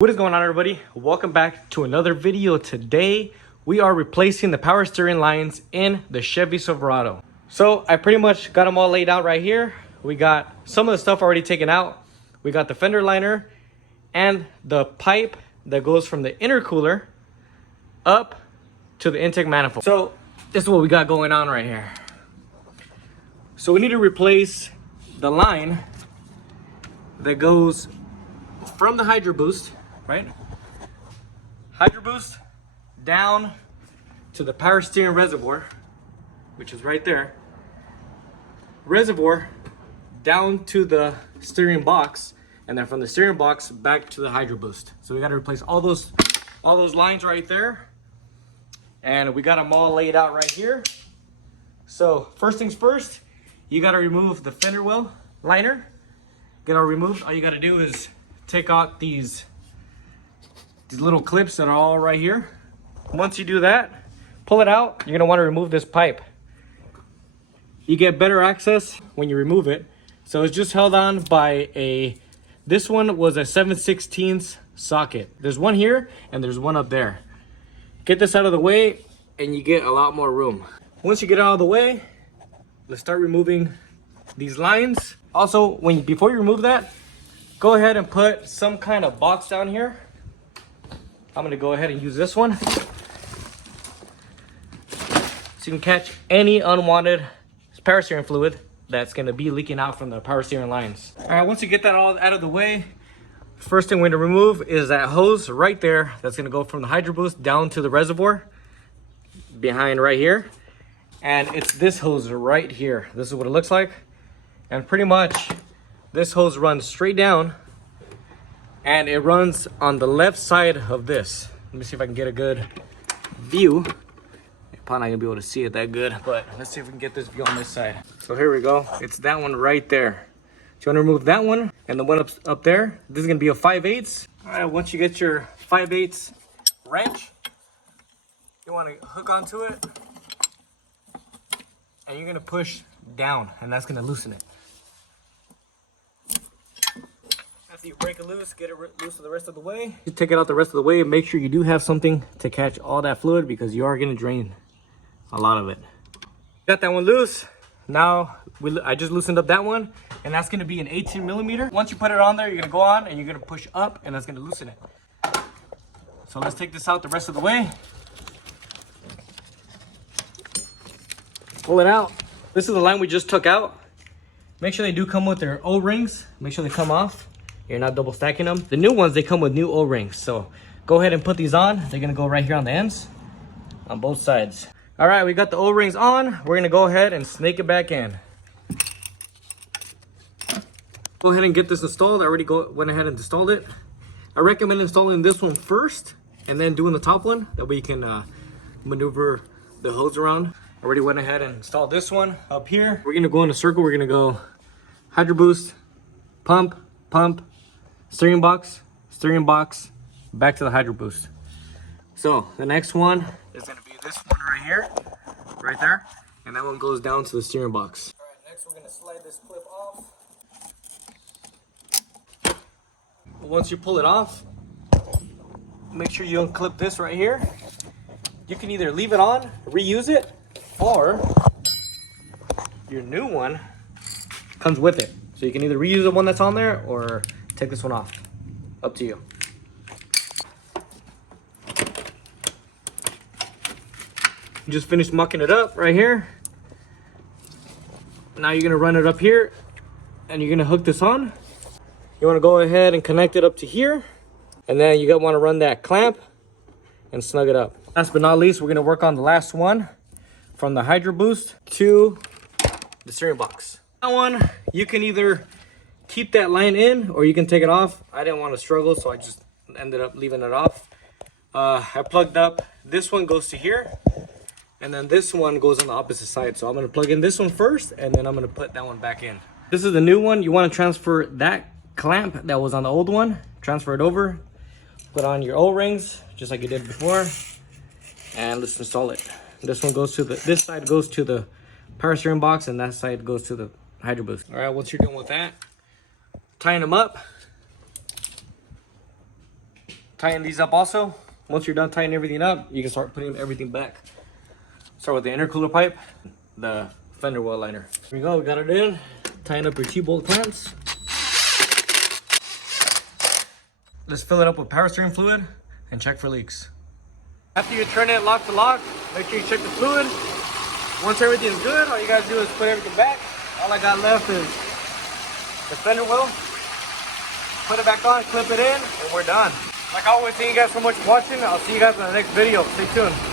What is going on, everybody? Welcome back to another video. Today we are replacing the power steering lines in the Chevy Silverado. So I pretty much got them all laid out right here. We got some of the stuff already taken out. We got the fender liner and the pipe that goes from the intercooler up to the intake manifold. So this is what we got going on right here. So we need to replace the line that goes from the Hydroboost, right? Hydroboost down to the power steering reservoir, which is right there. Reservoir down to the steering box, and then from the steering box back to the Hydroboost. So we got to replace all those lines right there, and we got them all laid out right here. So first things first, you got to remove the fender well liner. Get it all removed. All you got to do is take out these little clips that are all right here. Once you do that, pull it out. You're gonna want to remove this pipe. You get better access when you remove it. So it's just held on by this one was a 7/16 socket. There's one here and there's one up there. Get this out of the way and you get a lot more room. Once you get it out of the way, let's start removing these lines. Also, before you remove that, go ahead and put some kind of box down here. I'm gonna go ahead and use this one. So you can catch any unwanted power steering fluid that's gonna be leaking out from the power steering lines. All right, once you get that all out of the way, first thing we're gonna remove is that hose right there. That's gonna go from the Hydroboost down to the reservoir behind right here. And it's this hose right here. This is what it looks like. And pretty much, this hose runs straight down and it runs on the left side of this. Let me see if I can get a good view. You're probably not gonna be able to see it that good, but let's see if we can get this view on this side. So here we go. It's that one right there. So you wanna remove that one and the one up there. This is gonna be a 5/8. All right, once you get your 5/8 wrench, you wanna hook onto it and you're gonna push down and that's gonna loosen it. After you break it loose, get it loose the rest of the way. You take it out the rest of the way and make sure you do have something to catch all that fluid because you are going to drain a lot of it. Got that one loose. Now I just loosened up that one, and that's going to be an 18 millimeter. Once you put it on there, you're going to go on and you're going to push up and that's going to loosen it. So let's take this out the rest of the way. Pull it out. This is the line we just took out. Make sure they do come with their O-rings. Make sure they come off. You're not double stacking them. The new ones, they come with new O-rings. So go ahead and put these on. They're gonna go right here on the ends, on both sides. All right, we got the O-rings on. We're gonna go ahead and snake it back in. Go ahead and get this installed. I already went ahead and installed it. I recommend installing this one first and then doing the top one. That way you can maneuver the hose around. I already went ahead and installed this one up here. We're gonna go in a circle. We're gonna go Hydroboost, pump, pump, steering box, back to the Hydroboost. So the next one is gonna be this one right here, right there, and that one goes down to the steering box. All right, next we're gonna slide this clip off. Once you pull it off, make sure you unclip this right here. You can either leave it on, reuse it, or your new one comes with it. So you can either reuse the one that's on there or take this one off. Up to you. Just finished mucking it up right here. Now you're gonna run it up here and you're gonna hook this on. You wanna go ahead and connect it up to here. And then you wanna run that clamp and snug it up. Last but not least, we're gonna work on the last one from the Hydroboost to the steering box. That one, you can either keep that line in or you can take it off. I didn't want to struggle, so I just ended up leaving it off. I plugged up. This one goes to here, and then this one goes on the opposite side. So I'm going to plug in this one first, and then I'm going to put that one back in. This is the new one. You want to transfer that clamp that was on the old one. Transfer it over. Put on your O-rings, just like you did before. And let's install it. This one goes to this side goes to the power steering box, and that side goes to the Hydroboost. All right, once you're done with that, tying them up, tighten these up also. Once you're done tightening everything up, you can start putting everything back. Start with the intercooler pipe, the fender well liner. Here we go, we got it in. Tighten up your T-bolt clamps. Let's fill it up with power steering fluid and check for leaks. After you turn it lock to lock, make sure you check the fluid. Once everything's good, all you guys do is put everything back. All I got left is the fender well. Put it back on, clip it in, and we're done. Like always, thank you guys so much for watching. I'll see you guys in the next video. Stay tuned.